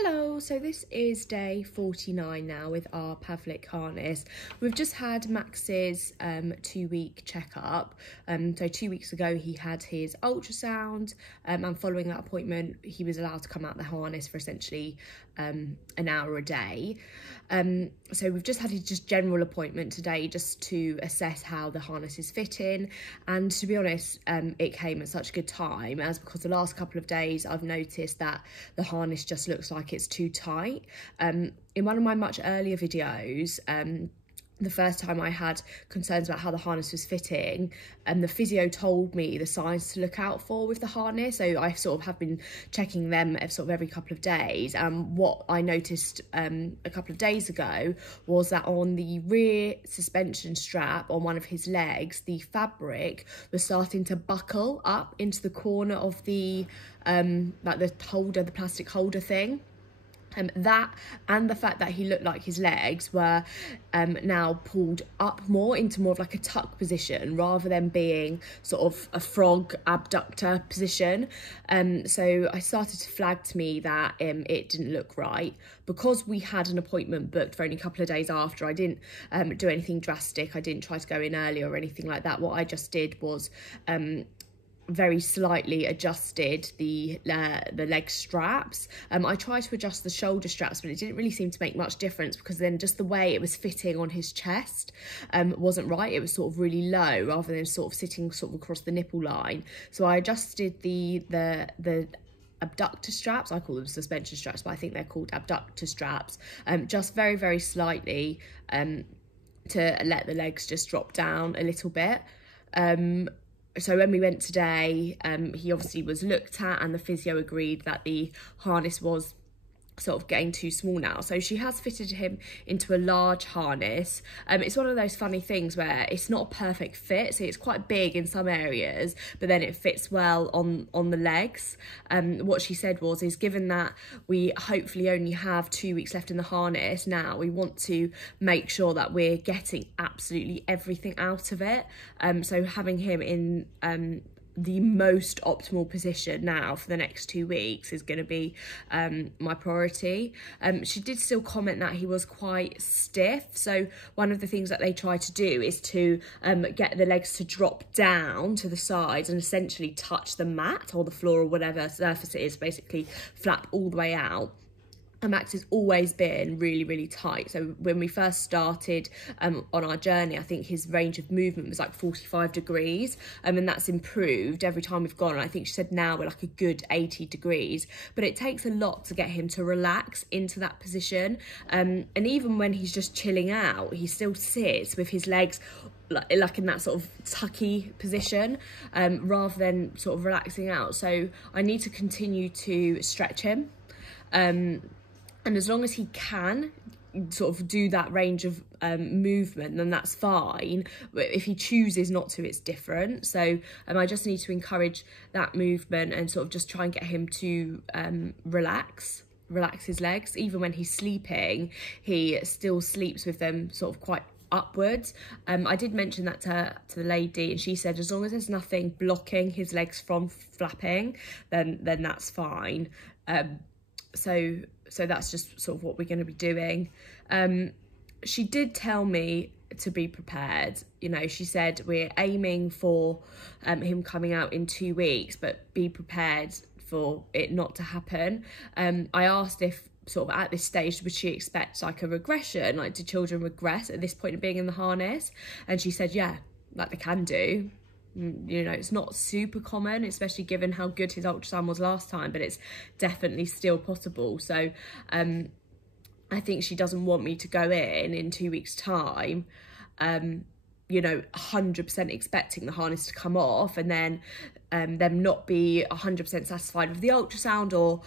Hello, so this is day 49 now with our Pavlik harness. We've just had Max's 2-week checkup. So 2 weeks ago he had his ultrasound and following that appointment he was allowed to come out the harness for essentially an hour a day. So we've just had his general appointment today just to assess how the harness is fitting, and to be honest it came at such a good time, as because the last couple of days I've noticed that the harness just looks like it's too tight. In one of my much earlier videos, the first time I had concerns about how the harness was fitting, and the physio told me the signs to look out for with the harness, so I sort of have been checking them sort of every couple of days. And what I noticed a couple of days ago was that on the rear suspension strap on one of his legs, the fabric was starting to buckle up into the corner of the like the holder, the plastic holder thing. That and the fact that he looked like his legs were now pulled up more into more of like a tuck position rather than being sort of a frog abductor position. So I started to flag to me that it didn't look right. Because we had an appointment booked for only a couple of days after, I didn't do anything drastic. I didn't try to go in earlier or anything like that. What I just did was very slightly adjusted the leg straps. I tried to adjust the shoulder straps, but it didn't really seem to make much difference, because then just the way it was fitting on his chest wasn't right. It was sort of really low rather than sort of sitting sort of across the nipple line. So I adjusted the abductor straps. I call them suspension straps, but I think they're called abductor straps, just very, very slightly to let the legs just drop down a little bit. So when we went today, he obviously was looked at, and the physio agreed that the harness was sort of getting too small now. So she has fitted him into a large harness. It's one of those funny things where it's not a perfect fit. So it's quite big in some areas, but then it fits well on the legs. What she said is given that we hopefully only have 2 weeks left in the harness now, we want to make sure that we're getting absolutely everything out of it. So having him in the most optimal position now for the next 2 weeks is going to be my priority. She did still comment that he was quite stiff, so one of the things that they try to do is to get the legs to drop down to the sides and essentially touch the mat or the floor or whatever surface it is, basically flap all the way out. And Max has always been really, really tight. So when we first started on our journey, I think his range of movement was like 45 degrees, and that's improved every time we've gone. And I think she said now we're like a good 80 degrees, but it takes a lot to get him to relax into that position. And even when he's just chilling out, he still sits with his legs like in that sort of tucky position, rather than sort of relaxing out. So I need to continue to stretch him. And as long as he can sort of do that range of movement, then that's fine. If he chooses not to, it's different. So I just need to encourage that movement and sort of just try and get him to relax his legs. Even when he's sleeping, he still sleeps with them sort of quite upwards. I did mention that to the lady, and she said as long as there's nothing blocking his legs from flapping, then that's fine. So that's just sort of what we're going to be doing. She did tell me to be prepared. You know, she said we're aiming for him coming out in 2 weeks, but be prepared for it not to happen. I asked if sort of at this stage would she expect like a regression, like do children regress at this point of being in the harness? And she said yeah, like they can do. You know, it's not super common, especially given how good his ultrasound was last time, but it's definitely still possible. So I think she doesn't want me to go in 2 weeks time, you know, 100% expecting the harness to come off, and then them not be 100% satisfied with the ultrasound, or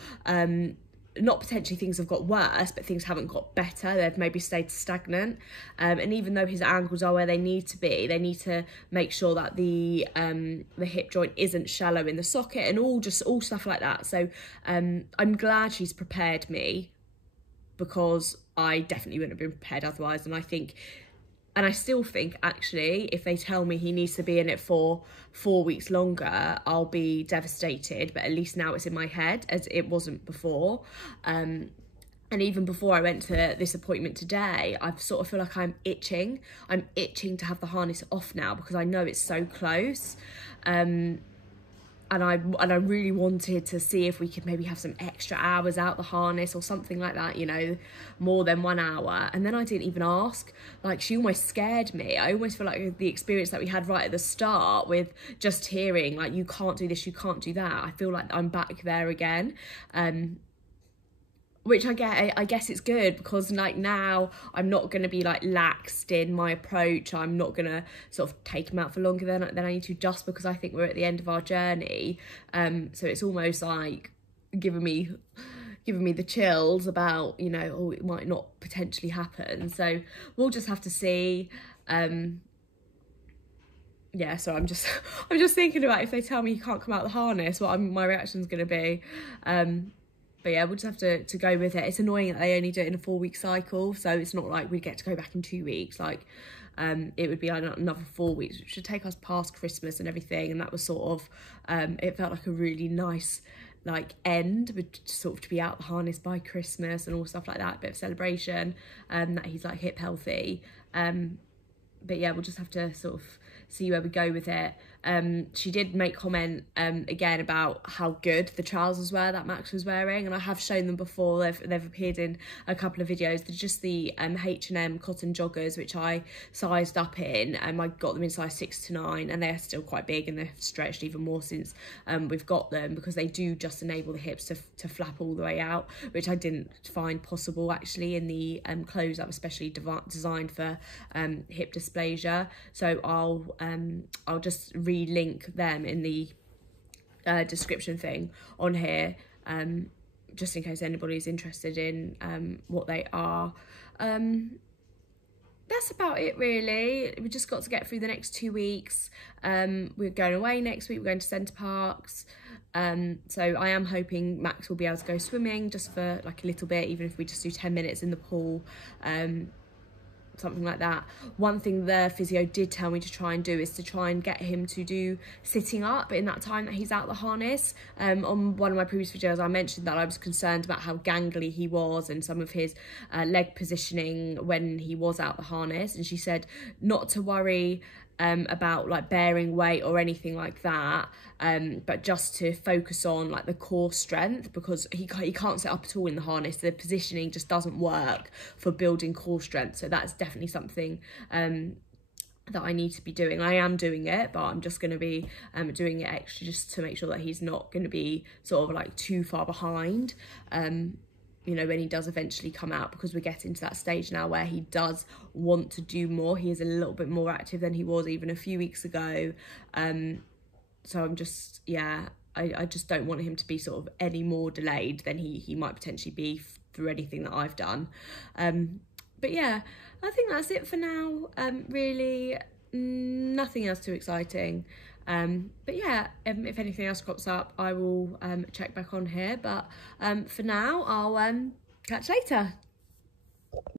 not potentially things have got worse, but things haven't got better. They've maybe stayed stagnant. And even though his ankles are where they need to be, they need to make sure that the hip joint isn't shallow in the socket, and all stuff like that. So I'm glad she's prepared me, because I definitely wouldn't have been prepared otherwise. And I think And I still think, actually, if they tell me he needs to be in it for 4 weeks longer, I'll be devastated. But at least now it's in my head, as it wasn't before. And even before I went to this appointment today, I sort of feel like I'm itching. I'm itching to have the harness off now because I know it's so close. And I really wanted to see if we could maybe have some extra hours out the harness or something like that, you know, more than 1 hour. And then I didn't even ask. Like, she almost scared me. I almost feel like the experience that we had right at the start with just hearing, like, you can't do this, you can't do that. I feel like I'm back there again. Which I guess it's good, because like now I'm not going to be like laxed in my approach. I'm not going to sort of take him out for longer than I need to, just because I think we're at the end of our journey. So it's almost like giving me the chills about, you know, oh, it might not potentially happen. So we'll just have to see. Yeah, so I'm just thinking about, if they tell me he can't come out of the harness, what my reaction's going to be. But yeah, we'll just have to go with it. It's annoying that they only do it in a 4-week cycle, so it's not like we get to go back in 2 weeks. Like, it would be like another 4 weeks, which should take us past Christmas and everything. And that was sort of, it felt like a really nice like end, but sort of to be out the harness by Christmas and all stuff like that, a bit of celebration, that he's like hip healthy. But yeah, we'll just have to sort of see where we go with it. She did make comment again about how good the trousers were that Max was wearing, and I have shown them before. They've appeared in a couple of videos. They're just the H&M cotton joggers, which I sized up in. I got them in size 6 to 9, and they're still quite big, and they've stretched even more since we've got them, because they do just enable the hips to flap all the way out, which I didn't find possible actually in the clothes that were specially designed for hip dysplasia. So I'll just relink them in the description thing on here, just in case anybody's interested in what they are. That's about it really. We just got to get through the next 2 weeks. We're going away next week. We're going to Centre Parks. So I am hoping Max will be able to go swimming just for like a little bit, even if we just do 10 minutes in the pool. Something like that. One thing the physio did tell me to try and do is to try and get him to do sitting up in that time that he's out the harness. On one of my previous videos I mentioned that I was concerned about how gangly he was and some of his leg positioning when he was out the harness, and she said not to worry about like bearing weight or anything like that, but just to focus on like the core strength, because he can't sit up at all in the harness. The positioning just doesn't work for building core strength. So that's definitely something that I need to be doing. I am doing it, but I'm just going to be doing it extra just to make sure that he's not going to be sort of like too far behind, you know, when he does eventually come out, because we're getting to that stage now where he does want to do more. He is a little bit more active than he was even a few weeks ago. So I'm just, yeah, I just don't want him to be sort of any more delayed than he might potentially be through anything that I've done. But yeah, I think that's it for now. Really, nothing else too exciting. But yeah, if anything else crops up, I will check back on here. But for now, I'll catch you later.